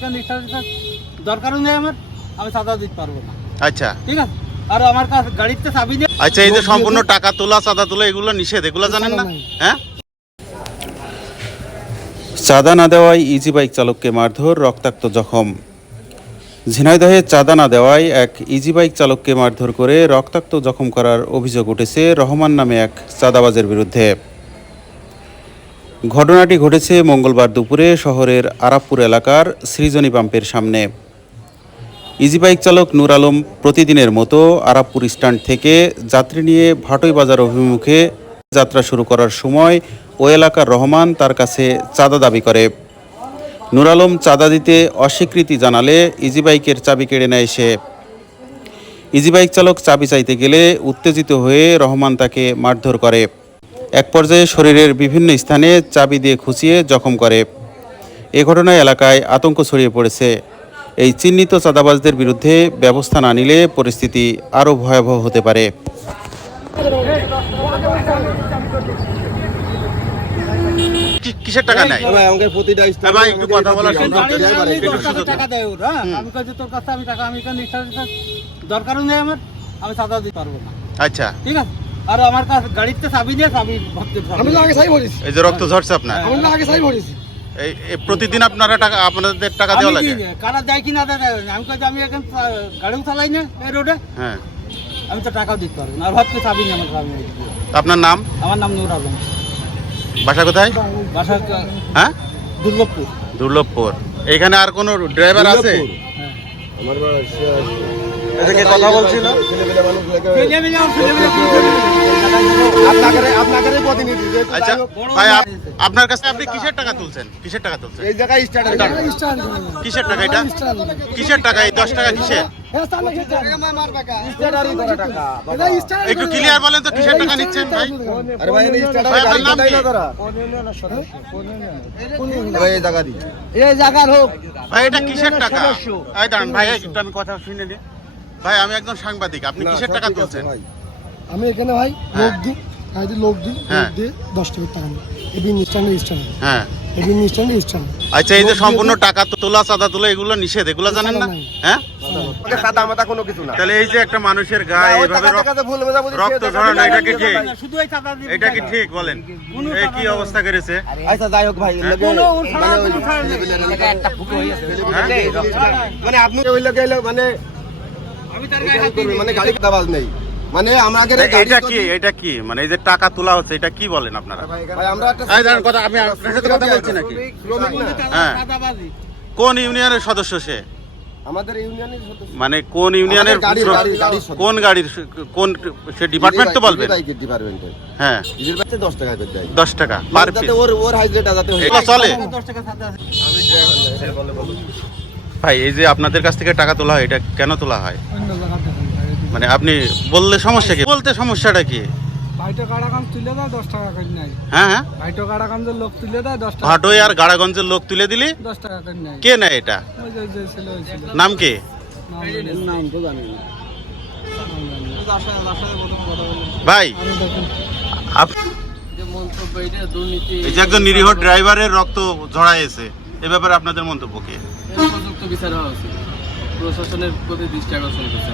কেন রিক্সা দরকারও নেই আমার আমি চাঁদা দিতে পারব না। আচ্ছা। ঠিক আছে? আর আমার কাছে গাড়িতে চাবি নেই আচ্ছা এই যে সম্পূর্ণ টাকা তোলা চাঁদা তোলা এগুলো নিষেধ এগুলো জানেন না? হ্যাঁ? চাঁদা না দেওয়ায় ইজি বাইক চালককে মারধর রক্তাক্ত জখম। ঝিনাইদহে চাঁদা না দেওয়ায় এক ইজি বাইক চালককে মারধর করে রক্তাক্ত জখম করার অভিযোগ উঠেছে রহমান নামে এক চাঁদাবাজের বিরুদ্ধে। ঘটনাটি ঘটেছে মঙ্গলবার দুপুরে শহরের আরাবপুর এলাকার সৃজনী পাম্পের সামনে। ইজিবাইক চালক নূর আলম প্রতিদিনের মতো আরাবপুর স্ট্যান্ড থেকে যাত্রী নিয়ে ভাটই বাজার অভিমুখে যাত্রা শুরু করার সময় ও এলাকার রহমান তার কাছে চাঁদা দাবি করে। নূর আলম চাঁদা দিতে অস্বীকৃতি জানালে ইজিবাইকের চাবি কেড়ে নেয় সে। ইজিবাইক চালক চাবি চাইতে গেলে উত্তেজিত হয়ে রহমান তাকে মারধর করে। এক পর্যায়ে শরীরের বিভিন্ন স্থানে চাবি দিয়ে খুঁচিয়ে জখম করে। এ ঘটনায় এলাকায় আতঙ্ক ছড়িয়ে পড়েছে। এই চিহ্নিত চাঁদাবাজদের বিরুদ্ধে ব্যবস্থা না নিলে পরিস্থিতি আরও ভয়াবহ হতে পারে। কিসের টাকা নেয়? ভাই আমাকে প্রতিটা স্থানে ভাই, একটু কথা বলার সুযোগ গাড়ি driver নেই, একটু দশ হাজার সুযোগ টাকা দেয় ওরা হ্যাঁ? আমি কাছে তোর কাছে আমি টাকা আমি কেন দরকারও নেই আমার আমি চাঁদা দিতে পারব না। আচ্ছা। ঠিক আছে? আর আমার কাছে গাড়িতে চাবি নেই চাবি ভক্তি আমি তো আগে সাই বলেছি এই যে রক্ত ঝরছে আপনার? আমি তো আগে সাই বলেছি এই এই প্রতিদিন আপনারা টাকা আপনাদের টাকা দেওয়া লাগে? কারা দেয় কি না দেয়। আমি কাছে আমি এখন গাড়িও চালাই না এই রোডে। হ্যাঁ। আমি তো টাকাও দিতে পারব না। আর ভাবতে চাবি নেই আমার চাবি আপনার নাম? আমার নাম নূর আলম। বাসা কোথায়? বাসা হ্যাঁ? দুর্গাপুর দুর্লভপুর। এখানে আর কোনো ড্রাইভার আছে? হ্যাঁ। আমার বাড়ি এদিকে কথা বলছিল। আচ্ছা ভাই আপনার কাছে আপনি কিসের টাকা তুলছেন? কিসের টাকা তুলছেন? এই জায়গায় কিসের টাকা এটা? কিসের টাকা এই দশ টাকা কিসের? একটু ক্লিয়ার বলেন তো কিসের টাকা নিচ্ছেন ভাই? ভাই এই আপনার নাম কি? জায়গার হোক। ভাই এটা কিসের টাকা? দাঁড়ান ভাই একটু আমি কথা শুনে নি ভাই আমি একজন সাংবাদিক আপনি কিসের টাকা তুলছেন? আমি এখানে ভাই লোক দিই গাড়িতে লোক দিই হ্যাঁ। লোক দিয়ে দশ টাকা টাকা এবিন স্ট্যান্ডে স্ট্যান্ড হ্যাঁ। এবিন স্ট্যান্ডে স্ট্যান্ড আচ্ছা এই যে সম্পূর্ণ টাকা তো তোলা চাঁদা তোলা এগুলো নিষেধ এগুলো জানেন না হ্যাঁ? আমাকে সাদা মাথা কোনো কিছু না। তাহলে এই যে একটা মানুষের গায়ে ওই এইভাবে রক্ত- ঝরানো, এটা কি ঠিক? শুধু এই চাঁদা দিবি এটা কি ঠিক বলেন? এই কি অবস্থা করেছে? আচ্ছা যাই হোক ভাই কোনো ওর মানে কোনো ওই- ছাড়া নেই। হ্যাঁ? মানে আপনি ওই লোকে মানে মানে গাড়ি দাবাজ নেই। মানে এটা কি এটা কি? মানে এই যে টাকা তোলা হচ্ছে এটা কি বলেন আপনারা? ভাই আমরা একটা এই দাঁড়ান কথা আমি আপনার সাথে কথা বলছি নাকি? হ্যাঁ। কোন ইউনিয়নের সদস্য সে? আমাদের ইউনিয়নের সদস্য। মানে কোন ইউনিয়নের। কোন গাড়ির কোন সে ডিপার্টমেন্ট তো বলবেন? বাইকের হ্যাঁ। নিজের বাচ্চা দশ টাকা করে দেয়। দশ টাকা পার পিস ওর ওর হাইজেটা যাতে হয়ে এগুলো চলে। টাকা আছে। ভাই এই যে আপনাদের কাছ থেকে টাকা তোলা হয় এটা কেন তোলা হয়? মানে আপনি বললে সমস্যা কি? বলতে সমস্যাটা কি? ভাইটো তুলে দেয় দশ টাকা হ্যাঁ হ্যাঁ। ভাইটো লোক তুলে দেয় দশ টাকা ভাটোই আর গাড়াগঞ্জের লোক তুলে দিলি? কে নেয় এটা? নাম কি? নাম তো জানি না। ভাই একজন নিরীহ ড্রাইভারের রক্ত ঝরাইছে এ ব্যাপারে আপনাদের মন্তব্য কি? উপযুক্ত বিচার হওয়া উচিত। প্রশাসনের প্রতি দৃষ্টি আকর্ষণ করছে